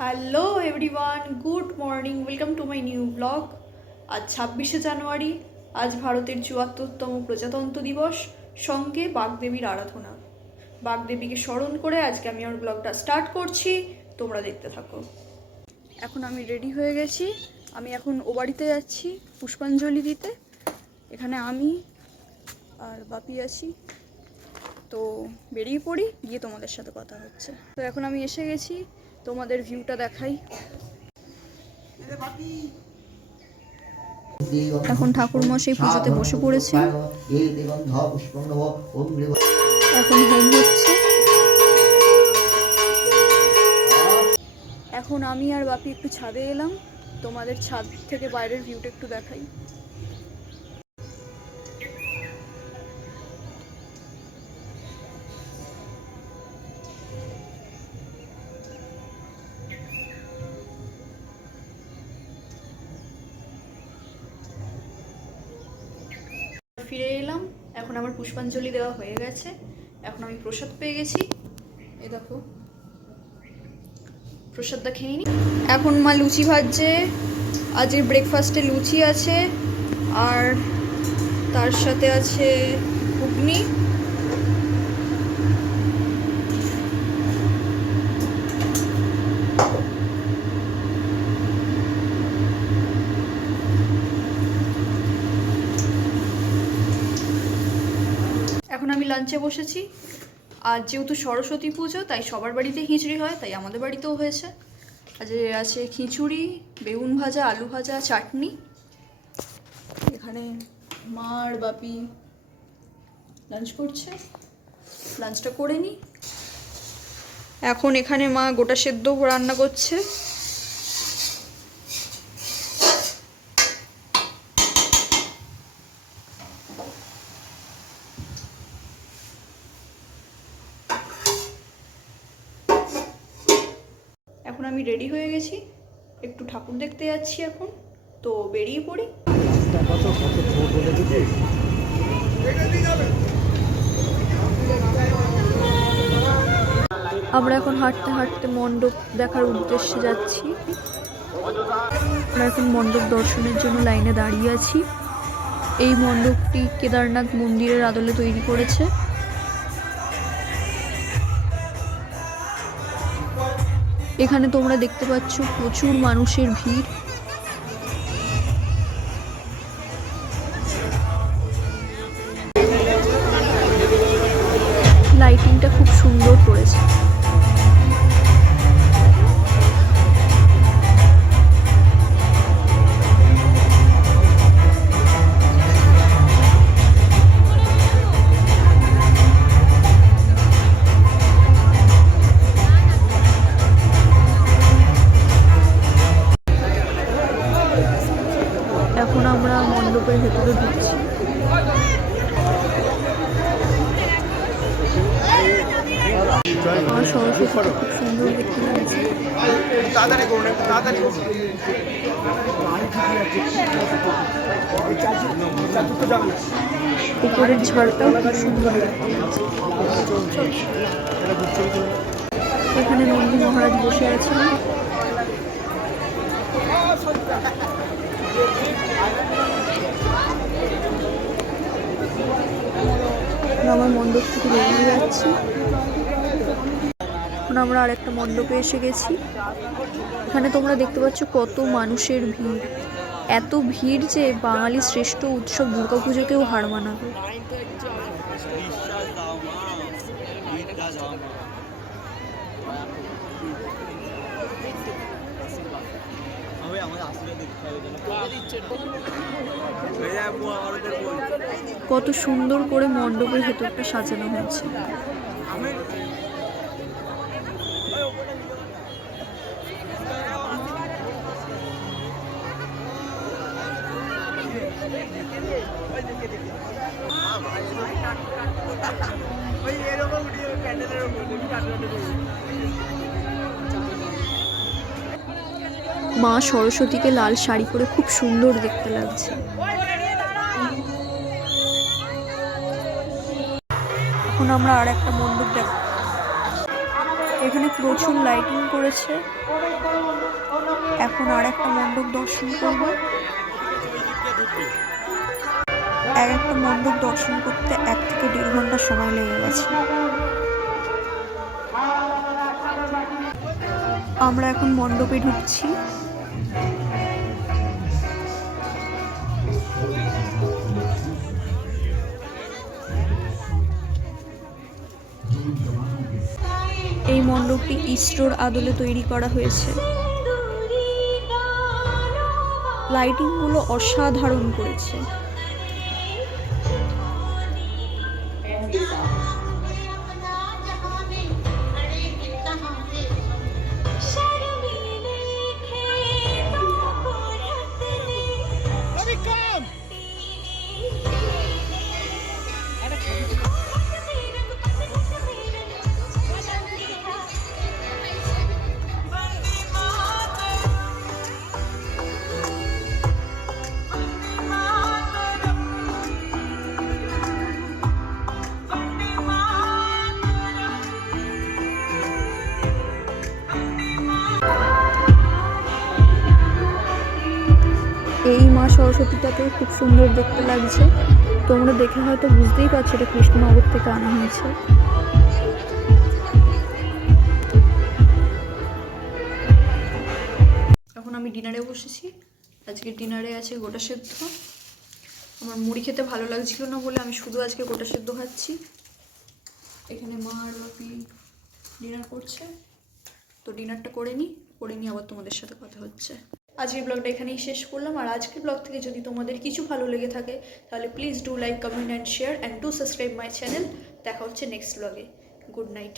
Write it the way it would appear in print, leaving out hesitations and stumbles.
Hello everyone, good morning, welcome to my new blog. আজ 26শে জানুয়ারি, আজ ভারতের ৭৪তম প্রজাতন্ত্র দিবস, সঙ্গে বাগদেবীর আরাধনা। বাগদেবীকে স্মরণ করে আজকে আমি আমার ব্লগটা স্টার্ট করছি, তোমরা দেখতে থাকো। এখন আমি রেডি হয়ে গেছি, আমি এখন ও বাড়িতে যাচ্ছি পুষ্পাঞ্জলি দিতে। এখানে আমি আর বাপি আছি, তো বেরিয়ে পড়ি, গিয়ে তোমাদের সাথে কথা হচ্ছে। তো এখন আমি এসে গেছি, তোমাদের ভিউটা দেখাই। এখন ঠাকুরমশাই পুজোতে বসে পড়েছে, এখন হোম হচ্ছে। এখন আমি আর বাপি একটু ছাদে এলাম, তোমাদের ছাদ থেকে বাইরের ভিউটা একটু দেখাই। ফিরে এলাম, এখন আমার পুষ্পাঞ্জলি দেওয়া হয়ে গেছে, এখন আমি প্রসাদ পেয়ে গেছি। এই দেখো প্রসাদটা খেয়ে নি। এখন মা লুচি ভাজছে, আজকের ব্রেকফাস্টে লুচি আছে আর তার সাথে আছে ঘুগনি। এখন আমি লাঞ্চে বসেছি। আজ যেহেতু সরস্বতী পুজো, তাই সবার বাড়িতে খিচুড়ি হয়, তাই আমাদের বাড়িতেও হয়েছে। আজ আছে খিচুড়ি, বেগুন ভাজা, আলু ভাজা, চাটনি। এখানে মা আর বাপি লাঞ্চ করছে, লাঞ্চটা করে নিই। এখন এখানে মা গোটা সেদ্ধ রান্না করছে। এখন আমি রেডি হয়ে গেছি, একটু ঠাকুর দেখতে যাচ্ছি এখন, তো বেরিয়ে পড়ি। আমরা এখন হাঁটতে হাঁটতে মণ্ডপ দেখার উদ্দেশ্যে যাচ্ছি। আমরা এখন মণ্ডপ দর্শনের জন্য লাইনে দাঁড়িয়ে আছি। এই মণ্ডপটি কেদারনাথ মন্দিরের আদলে তৈরি করেছে। এখানে তোমরা দেখতে পাচ্ছ প্রচুর মানুষের ভিড়। লাইটিংটা খুব সুন্দর করেছে। এখন আমরা মণ্ডপের ভেতরে ঢুকছি। আমার সরস্বতীটা খুব সুন্দর দেখতে লাগছে। উপরের ঝড়টাও খুব সুন্দর দেখতে লাগছে। এখানে নন্দী মহারাজ বসে আছেন। আমার মণ্ডপ থেকে বেরিয়ে যাচ্ছি। এখন আমরা আরেকটা মণ্ডপে এসে গেছি। এখানে তোমরা দেখতে পাচ্ছ কত মানুষের ভিড়, এত ভিড় যে বাঙালির শ্রেষ্ঠ উৎসব দুর্গাপুজোকেও হার মানাবে। কত সুন্দর করে মণ্ডপের ভেতরটা সাজানো হয়েছে। মা সরস্বতীকে লাল শাড়ি পরে খুব সুন্দর দেখতে লাগছে। এখন আমরা আর একটা মণ্ডপ দেখো। এখানে প্রচুর লাইটিং করেছে। এখন আর একটা মণ্ডপ দর্শন করব। এক একটা মণ্ডপ দর্শন করতে 1 থেকে 1.5 ঘন্টা সময় লেগে গেছে। আমরা এখন মণ্ডপে ঢুকছি। এই মণ্ডপটি ইসরোর আদলে তৈরি করা হয়েছে। লাইটিংগুলো অসাধারণ করেছে। এই মা সরস্বতীটাকেও খুব সুন্দর দেখতে লাগছে। তোমরা দেখে হয়তো বুঝতেই পারছো এটা কৃষ্ণনগর থেকে আনা হয়েছে। এখন আমি ডিনারে বসেছি। আজকে ডিনারে আছে গোটা সেদ্ধ। আমার মুড়ি খেতে ভালো লাগছিল না বলে আমি শুধু আজকে গোটা সেদ্ধ খাচ্ছি। এখানে মা আর বাপি ডিনার করছে, তো ডিনারটা করে নিই আবার তোমাদের সাথে কথা হচ্ছে। আজকের ব্লগটা এখানেই শেষ করলাম। আর আজকের ব্লগ থেকে যদি তোমাদের কিছু ভালো লেগে থাকে তাহলে please do like, comment and share and do subscribe my channel. দেখা হচ্ছে নেক্সট ব্লগে। Good night.